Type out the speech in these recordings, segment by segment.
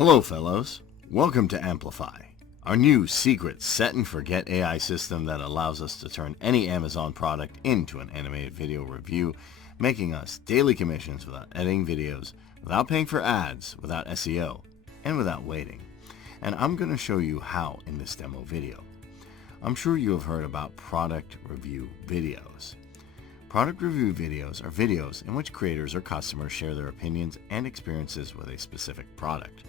Hello fellows, welcome to Amplify, our new secret set and forget AI system that allows us to turn any Amazon product into an animated video review, making us daily commissions without editing videos, without paying for ads, without SEO, and without waiting. And I'm going to show you how in this demo video. I'm sure you have heard about product review videos. Product review videos are videos in which creators or customers share their opinions and experiences with a specific product.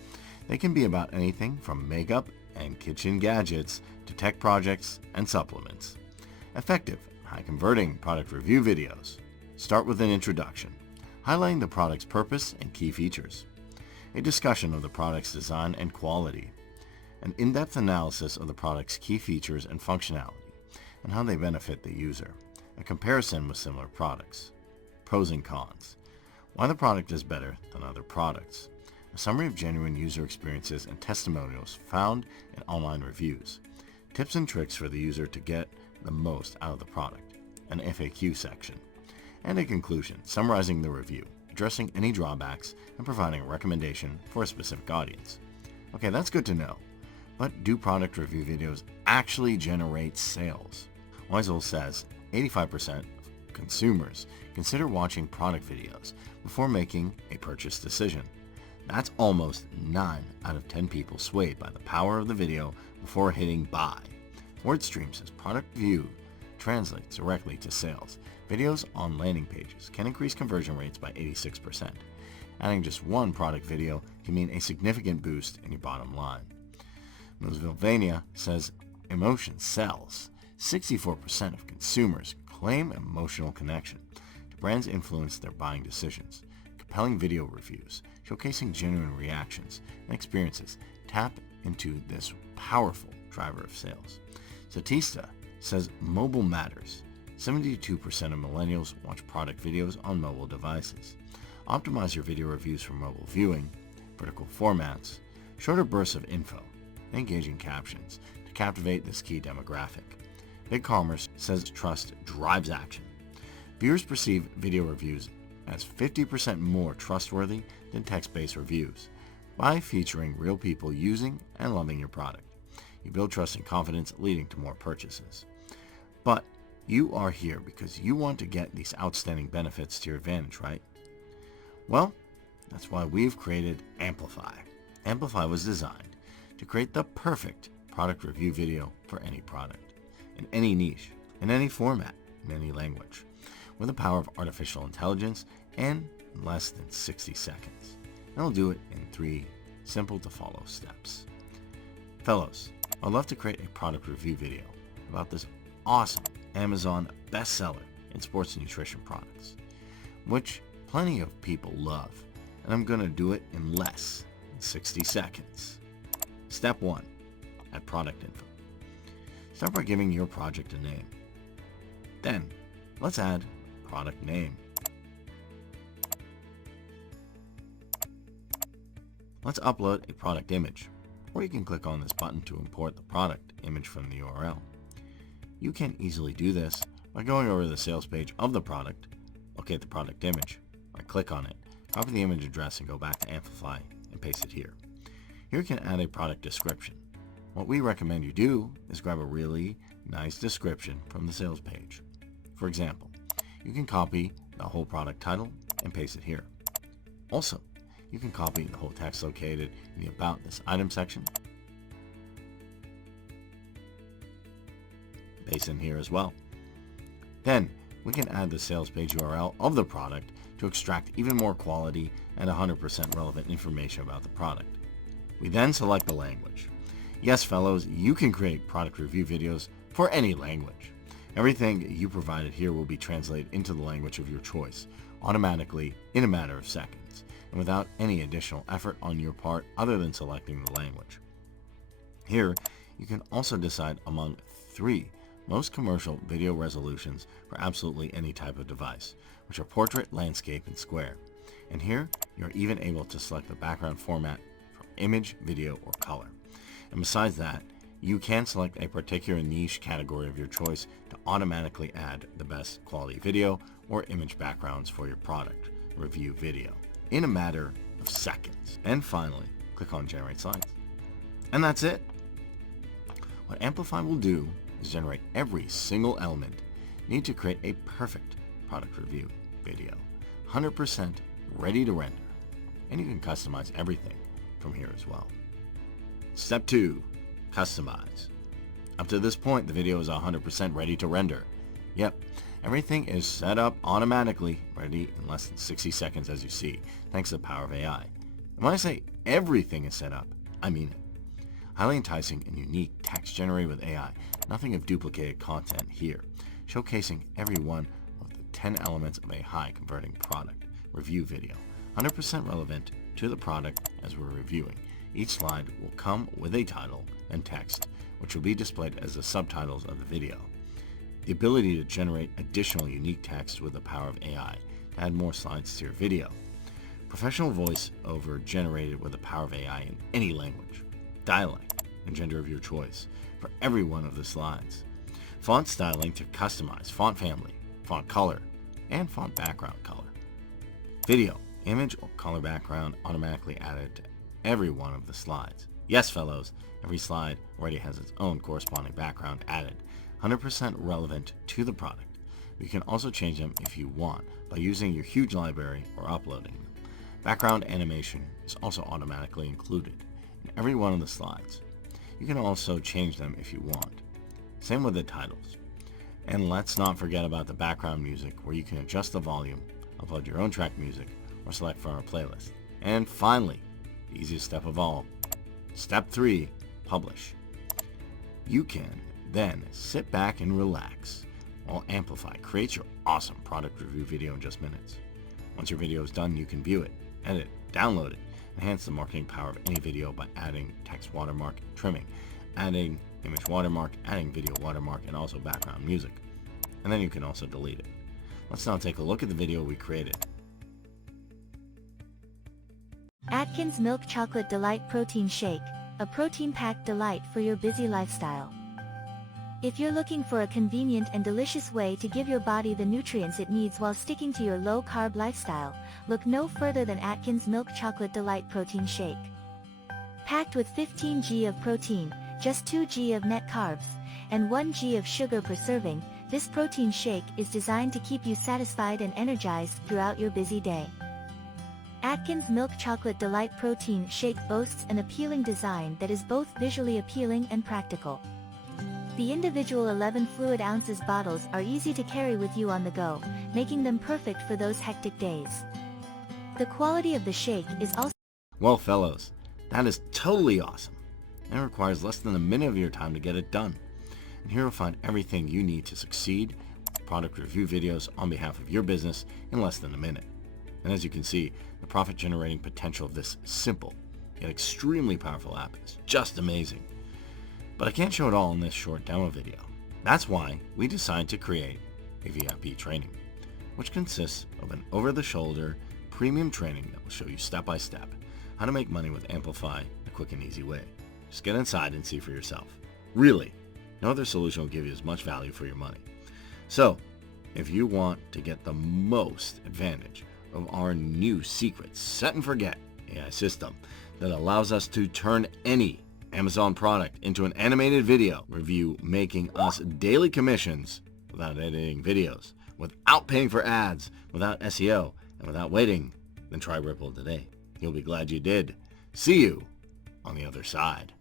They can be about anything from makeup and kitchen gadgets to tech projects and supplements. Effective, high-converting product review videos start with an introduction, highlighting the product's purpose and key features, a discussion of the product's design and quality, an in-depth analysis of the product's key features and functionality, and how they benefit the user, a comparison with similar products, pros and cons, why the product is better than other products, a summary of genuine user experiences and testimonials found in online reviews, tips and tricks for the user to get the most out of the product, an FAQ section, and a conclusion summarizing the review, addressing any drawbacks, and providing a recommendation for a specific audience. Okay, that's good to know, but do product review videos actually generate sales? Weisel says 85% of consumers consider watching product videos before making a purchase decision. That's almost 9 out of 10 people swayed by the power of the video before hitting buy. WordStream says product review translates directly to sales. Videos on landing pages can increase conversion rates by 86%. Adding just one product video can mean a significant boost in your bottom line. Millsville says emotion sells. 64% of consumers claim emotional connection to brands influence their buying decisions. Compelling video reviews showcasing genuine reactions and experiences tap into this powerful driver of sales. Statista says mobile matters. 72% of millennials watch product videos on mobile devices. Optimize your video reviews for mobile viewing, vertical formats, shorter bursts of info, and engaging captions to captivate this key demographic. BigCommerce says trust drives action. Viewers perceive video reviews as 50% more trustworthy than text-based reviews by featuring real people using and loving your product. You build trust and confidence, leading to more purchases. But you are here because you want to get these outstanding benefits to your advantage, right? Well, that's why we've created Amplify. Amplify was designed to create the perfect product review video for any product, in any niche, in any format, in any language, with the power of artificial intelligence and in less than 60 seconds. And I'll do it in 3 simple to follow steps. Fellows, I'd love to create a product review video about this awesome Amazon bestseller in sports nutrition products, which plenty of people love, and I'm going to do it in less than 60 seconds. Step 1. Add product info. Start by giving your project a name. Then, let's add product name. Let's upload a product image, or you can click on this button to import the product image from the URL. You can easily do this by going over to the sales page of the product, locate the product image, right click on it, copy the image address and go back to Amplify and paste it here. Here you can add a product description. What we recommend you do is grab a really nice description from the sales page. For example, you can copy the whole product title and paste it here. Also, you can copy the whole text located in the About This Item section, paste in here as well. Then, we can add the sales page URL of the product to extract even more quality and 100% relevant information about the product. We then select the language. Yes, fellows, you can create product review videos for any language. Everything you provided here will be translated into the language of your choice, automatically in a matter of seconds, and without any additional effort on your part other than selecting the language. Here, you can also decide among 3 most commercial video resolutions for absolutely any type of device, which are portrait, landscape, and square. And here, you're even able to select the background format from image, video, or color. And besides that, you can select a particular niche category of your choice to automatically add the best quality video or image backgrounds for your product review video in a matter of seconds. And finally, click on Generate Slides. And that's it. What Amplify will do is generate every single element needed to create a perfect product review video, 100% ready to render. And you can customize everything from here as well. Step 2, customize. Up to this point, the video is 100% ready to render. Yep, everything is set up automatically, ready in less than 60 seconds as you see, thanks to the power of AI. And when I say everything is set up, I mean it. Highly enticing and unique text generated with AI, nothing of duplicated content here, showcasing every one of the 10 elements of a high converting product review video, 100% relevant to the product as we're reviewing. Each slide will come with a title and text, which will be displayed as the subtitles of the video. The ability to generate additional unique text with the power of AI to add more slides to your video. Professional voice-over generated with the power of AI in any language, dialect, and gender of your choice for every one of the slides. Font styling to customize font family, font color, and font background color. Video, image, or color background automatically added to every one of the slides. Yes, fellows, every slide already has its own corresponding background added, 100% relevant to the product. You can also change them if you want by using your huge library or uploading them. Background animation is also automatically included in every one of the slides. You can also change them if you want. Same with the titles. And let's not forget about the background music, where you can adjust the volume, upload your own track music, or select from our playlist. And finally, the easiest step of all, step 3, publish. You can then sit back and relax while Amplify creates your awesome product review video in just minutes. Once your video is done, you can view it, edit, download it, enhance the marketing power of any video by adding text watermark, trimming, adding image watermark, adding video watermark, and also background music. And then you can also delete it. Let's now take a look at the video we created. Atkins Milk Chocolate Delight Protein Shake, a protein-packed delight for your busy lifestyle. If you're looking for a convenient and delicious way to give your body the nutrients it needs while sticking to your low-carb lifestyle, look no further than Atkins Milk Chocolate Delight Protein Shake. Packed with 15 g of protein, just 2 g of net carbs, and 1 g of sugar per serving, this protein shake is designed to keep you satisfied and energized throughout your busy day. Atkins Milk Chocolate Delight Protein Shake boasts an appealing design that is both visually appealing and practical. The individual 11 fluid ounces bottles are easy to carry with you on the go, making them perfect for those hectic days. The quality of the shake is also... Well, fellows, that is totally awesome, and it requires less than a minute of your time to get it done. And here you'll find everything you need to succeed with product review videos on behalf of your business in less than a minute. And as you can see, the profit-generating potential of this simple yet extremely powerful app is just amazing. But I can't show it all in this short demo video. That's why we decided to create a VIP training, which consists of an over-the-shoulder premium training that will show you step-by-step how to make money with Amplify in a quick and easy way. Just get inside and see for yourself. Really, no other solution will give you as much value for your money. So, if you want to get the most advantage of our new secret set and forget AI system that allows us to turn any Amazon product into an animated video review, making us daily commissions without editing videos, without paying for ads, without SEO, and without waiting, then try Ripple today. You'll be glad you did. See you on the other side.